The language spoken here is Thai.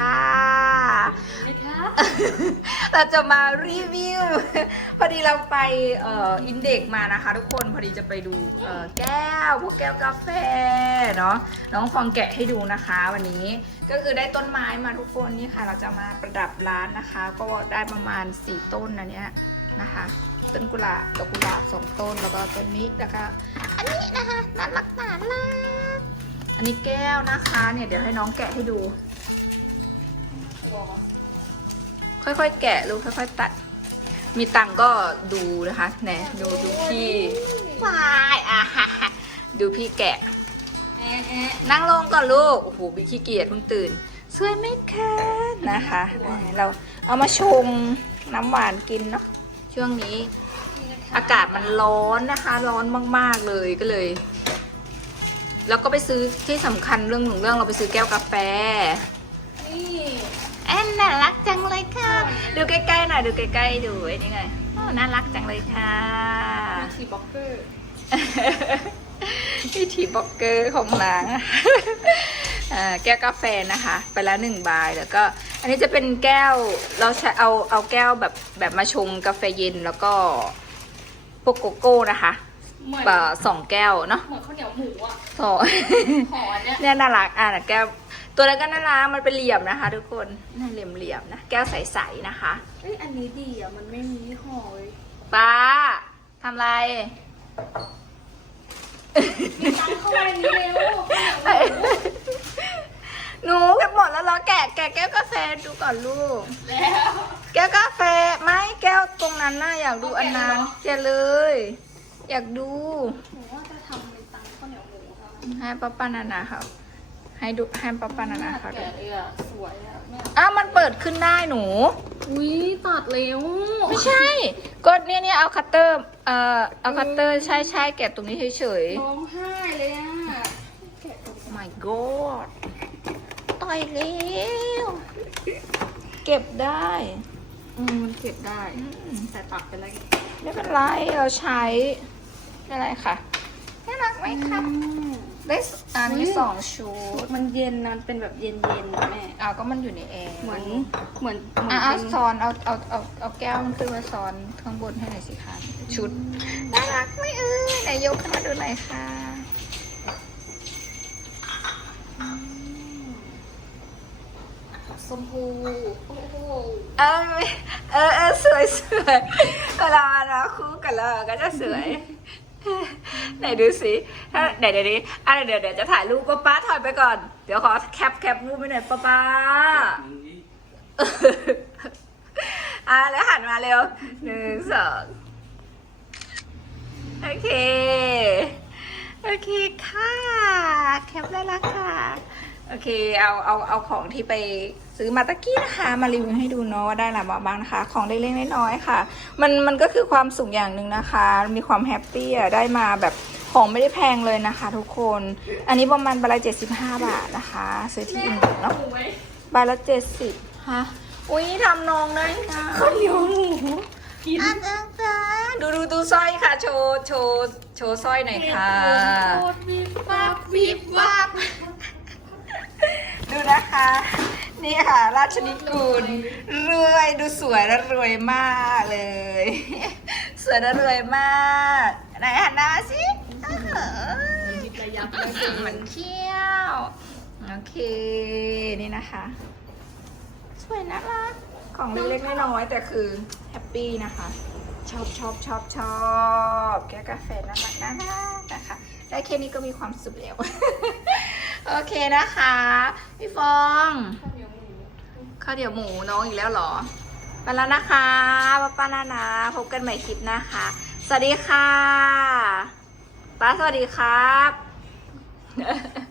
ลูกสวัสดีค่ะไหมคะเราจะมารีวิว พอดีเราไปเอ่ออินเด็กมานะคะทุกคน พอดีจะไปดูเอ่อแก้วพวกแก้วกาแฟเนาะน้องฟองแกะให้ดูนะคะ วันนี้ก็คือได้ต้นไม้มาทุกคนนี่ค่ะ เราจะมาประดับร้านนะคะ ก็ได้ประมาณสี่ต้นนะเนี้ยนะคะต้นกุหลาบกับ ค่อยๆ แกะลูกค่อยๆ ตัด มีตังก็ดูนะคะแหน่ดูพี่วายอะฮ่าฮ่าดูพี่แกะแอะแอะนั่งลงก่อนลูก โอ้โหพี่ขี้เกียจเพิ่งตื่น สวยไหมคะนะคะเนี่ยเราเอามาชมน้ำหวานกินเนาะช่วงนี้ อากาศมันร้อนนะคะ ร้อนมากๆเลยก็เลย แล้วก็ไปซื้อที่สำคัญเรื่องหนึ่งเรื่องเราไปซื้อแก้วกาแฟ ดูใกล้ๆหน่อยดูใกล้ๆดูไอ้นี่ไงโอ้น่ารักจังเลยค่ะทีบ็อกเกอร์พี่ทีบ็อกเกอร์ของนางเอ่อแก้วกาแฟนะคะ ไปแล้วหนึ่งใบแล้วก็ อันนี้จะเป็นแก้วเราใช้เอาเอาแก้วแบบแบบมาชงกาแฟเย็นแล้วก็พวกโกโก้นะคะเหมือนเอ่อสองแก้วเนาะเหมือนข้าวเหนียวหมูอะสองหอเนี่ยเนี่ยน่ารักอะแก้ว ตัวนั้นก็น่ารักมันเป็นเหลี่ยมนะคะ ทุกคนนี่เหลี่ยมเหลี่ยมๆนะ แก้วใสๆนะคะเอ้ยอันนี้ดีอะ มันไม่มียี่ห้อเลยป้าทำไร มีตังค์เข้ามาในนี้เร็วข้าวเหนียวหมูหนูแกหมดแล้วเหรอแกะแกะแก้วกาแฟดูก่อนลูก แล้ว แก้วกาแฟไม่แก้วตรงนั้นน่ะอยากดูเอาอันแกะเลยนั้นเหรอแกะเลย อยากดูหนูว่าจะทำมีตังค์ข้าวเหนียวหมูค่ะให้ป้าป้านานาเขา ให้ดูให้ป้าป้านานาเขาดูแกะเลยอะสวยอะไม่เอาอ้าวมันเปิดขึ้นได้หนู อุ้ยตัดเร็วไม่ใช่ก็เนี่ยเนี่ยเอาคัตเตอร์เอ่อเอาคัตเตอร์ใช่ใช่แกะตรงนี้เฉยร้องไห้เลยอะแกะตรงๆ my god ต่อยแล้วเก็บได้ อืมมันเก็บได้ แต่ตัดไปแล้วไงไม่เป็นไรเราใช้ไม่เป็นไรค่ะน่ารักไหมคะ ได้อันนี้สองชุดมันเย็นนะมันเป็นแบบเย็นๆนะแม่ อ่าก็มันอยู่ในแอร์เหมือนเหมือนเหมือนอะเป็นซ้อนเอาเอาเอาเอาแก้วมันขึ้นมาซ้อนข้างบนให้หน่อยสิคะชุดน่ารักไหมเอ้ยไหนยกขึ้นมาดูหน่อยค่ะชมพูโอ้โหเออเออเออสวยสวยเวลาเราคู่กันแล้วก็จะสวย ไหนดูสิถ้าไหนเดี๋ยวนี้อะเดี๋ยวเดี๋ยวจะถ่ายรูปป้าป้าถอยไปก่อน เดี๋ยวขอแคปแคปรูปไปหน่อยป้าป้าอะแล้วหันมาเร็วหนึ่งสองโอเค โอเคค่ะ แคปได้แล้วค่ะ โอ เคเอาเอาเอาของที่ไปซื้อมาตะกี้นะคะ มารีวิวให้ดูเนาะว่าได้อะไรมาบ้างนะคะ ของเล็กๆน้อยๆค่ะ มันมันก็คือความสุขอย่างหนึ่งนะคะ มีความแฮปปี้อะได้มาแบบของไม่ได้แพงเลยนะคะ ทุกคน อันนี้ประมาณบาทละ75บาทนะคะ ซื้อที่อินเดียเนาะหมูไว้บาทละเจ็ดสิบฮะอุ้ยทำนองได้ค่ะข้าวเหนียวหมูกินอะอะอะดูดูดูสร้อยค่ะ โชว์โชว์โชว์สร้อยหน่อยเห็ดค่ะหมูโคตรวิบวับวิบวัว้าบ ดูนะคะ นี่ค่ะ ราชนิกูลรวยดูสวยและรวยมากเลย สวยและรวยมากไหนหันหน้าสิเหรอยิบระยับเลยเกิเหมืนเขี้ยวโอเคนี่นะคะ สวยน่ารักของเล็กๆน้อยๆแต่คือแฮปปี้นะคะชอบชอบชอบชอบแก้วกาแฟน่ารักน่ารักนะคะได้แค่นี้ก็มีความสุขแล้ว โอเคนะคะพี่ฟองข้าวเหนียวหมูข้าวเหนียวหมูน้องอีกแล้วเหรอ ไปแล้วนะคะป้าป้านานาพบกันใหม่คลิปนะคะ สวัสดีค่ะ ป้าสวัสดีครับ